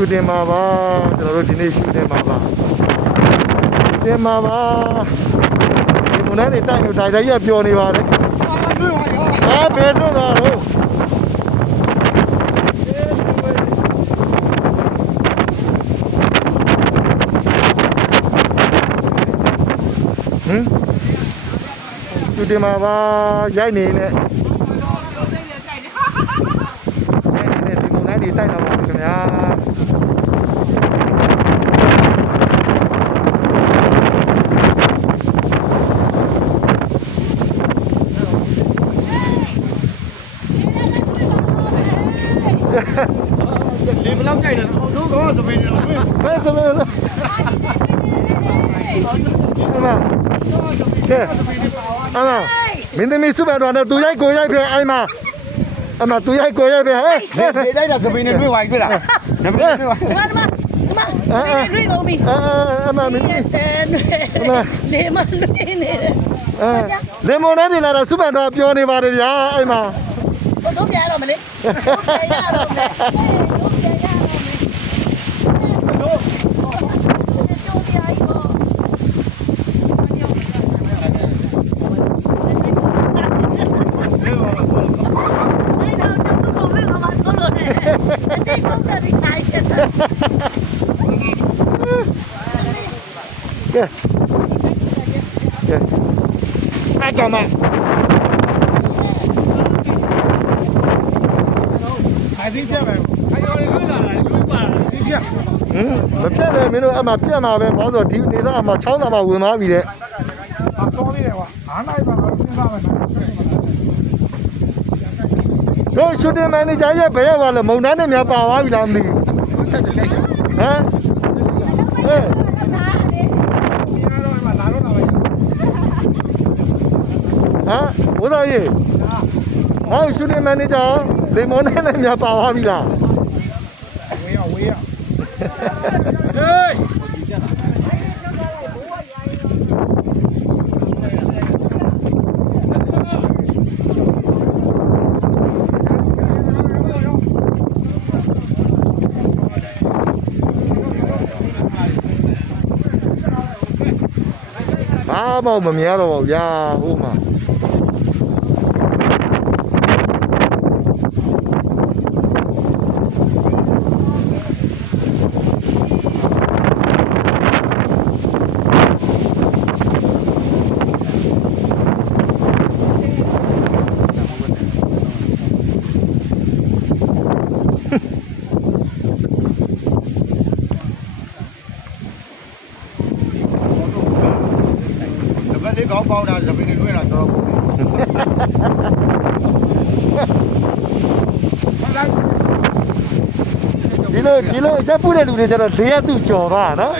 shooting မှာပါကျွန်တော်တို့ဒီနေ့ shooting မှာပါတင်မှာပါဒီမနေ့တိုင်လို့တိုင်ရပျော်နေပါတယ်ဟာဘယ်တော့တော့shooting မှာပါရိုက်နေနဲ့ဒီမနေ့တိုင်တော့ပါခင်ဗျာလေဘလောက်ကြိုက်တယ်အောင်တို့ကောသမင်းတော်ပဲ ဘယ်သမီးလဲအမကဲအမမင်းသမီးစုပါတော့သူရိုက်ကိုရိုက်ပဲအိုင်မအမသူရိုက်ကိုရိုက်ပဲဟဲ့လေတိုက်တာသမင်းနဲ့တွေ့ပါတွေ့လားသမင်းနဲ့တွေ့ပါမမတွေ့ကုန်ပြီအမမင်းလေမလွေးနေတယ်လေမွန်နဲ့နေလာတော့စုပါတော့ပြောနေပါတယ်ဗျာအိုင်မတော့ပြရတော့မလေးတော့ပြရတော့မယ်အဲ့ကောင်မအစီပြတ်မယ်အရော်လေးလွတ်လာတာလွတ်ပါလားအစီပြတ်မပြတ်လည်းမင်းတို့အမှပြတ်မှာပဲဘောင်းဆိုဒီနေတော့အမှချောင်းသာမှဝင်သွားပြီတဲ့အစောလေးတယ်ကွာအားနိုင်ပါတော့စဉ်းစားမယ်တို့ shooting manager ရဲ့ဘယ်ရောက်ပါလဲမုံတန်းနဲ့များပါသွားပြီလားမသိဘူးဟုတ်တယ်လက်ရှိဟမ်ဟဲ့လာတော့လာပဲဟမ်ဘုရားကြီးဟော shooting manager လေမုံနဲ့လည်းများပါသွားပြီလားဝေးရဟေးဘာမှမမြင်ရတော့ဘူးဗျာဟိုမှာလေးကောင်းပေါင်းတာသမင်းနဲ့တွေ့တာတော်တော်ပုံဒီလိုရက်ပုတဲ့လူတွေကျတော့၄ရက်သူကြော်သွားနော်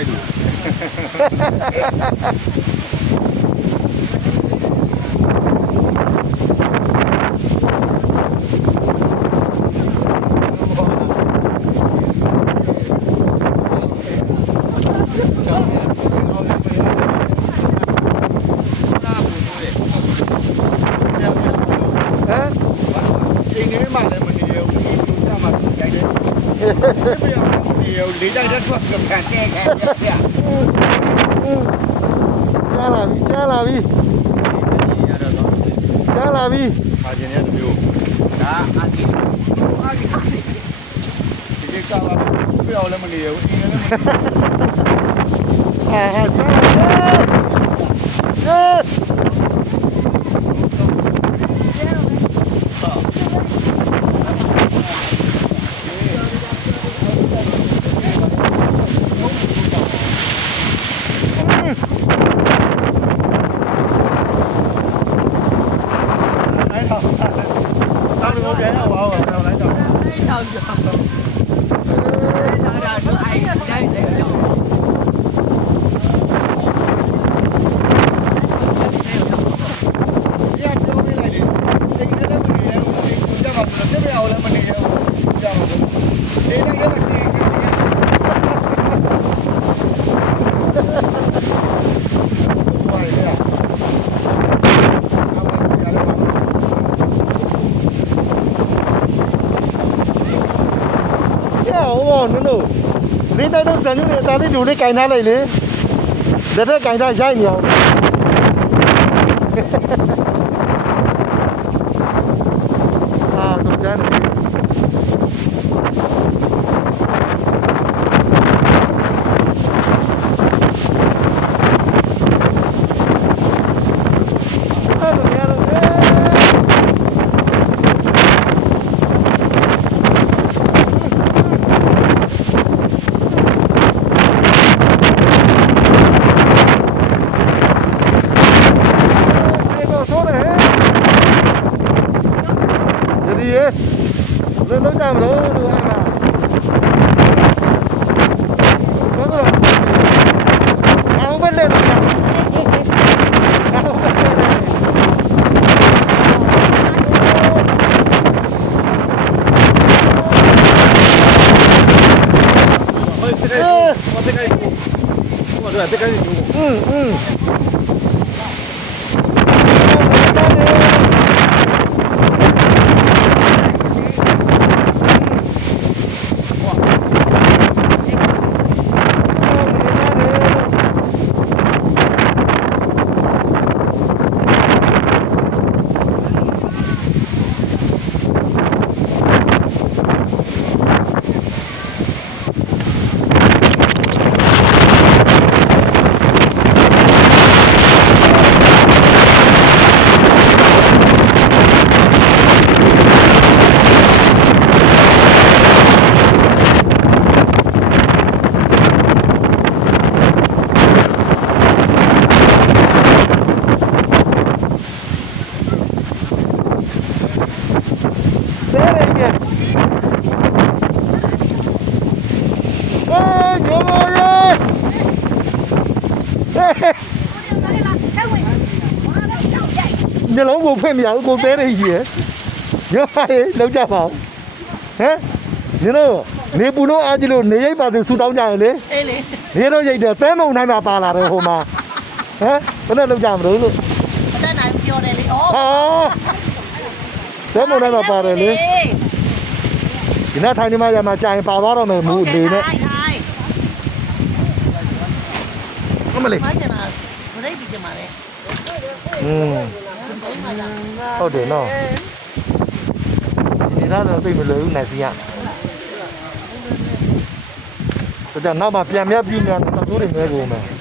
လေးတိုက်တဲ့ထွက်ကပြန်တဲ့ခဲပြကြားလာပြီကြားလာပြီခါကျင်တဲ့မျိုးဒါအာကိဒီကဘာပြောလဲမနေဘူးအင်းလည်းမနေအာ တော့နင်တို့လေးတိုက်တော့ဇန်ညွန့်နဲ့အသာလေးလူလေးကင်ထားလိုက်လေလက်ထက်ကင်ထားရိုက်နေအောင်အာတော့ကျန်တယ်လုံးကြမလို့လို့အဲ့မှာတော့အောင်ပဲလေတော့အောင်ပဲညလုံးကိုဖွင့်မရဘူးကိုသေးတယ်ကြီးရယ်ရောလောက်ကြပါဦးဟမ်ညလုံးနေပူလို့အားကြီးလို့နေရိပ်ပါသူဆူတောင်းကြရင်လေ အေးလေ နေတော့ရိပ်တယ်သဲမုံတိုင်းမှာပါလာတယ်ဟိုမှာဟမ်ဘယ်နဲ့လောက်ကြမလို့လို့ မတတ်နိုင်ပြောတယ်လေဩ ဟာသဲမုံတိုင်းမှာပါတယ်လေဒီနေ့ထိုင်နေမှရမှာကြာရင်ပါသွားတော့မယ်မူလေနဲ့အမလေး မိုင်းကျန်တာမရိပ်ပြီးကျန်ပါလေ ဟုတ်တယ်နော်ဒီနေ့တော့သိမလို့နိုင်စီရတော့နောက်မှပြန်ပြပြမြန်တော့တိုးတွေမဲကုန်မယ်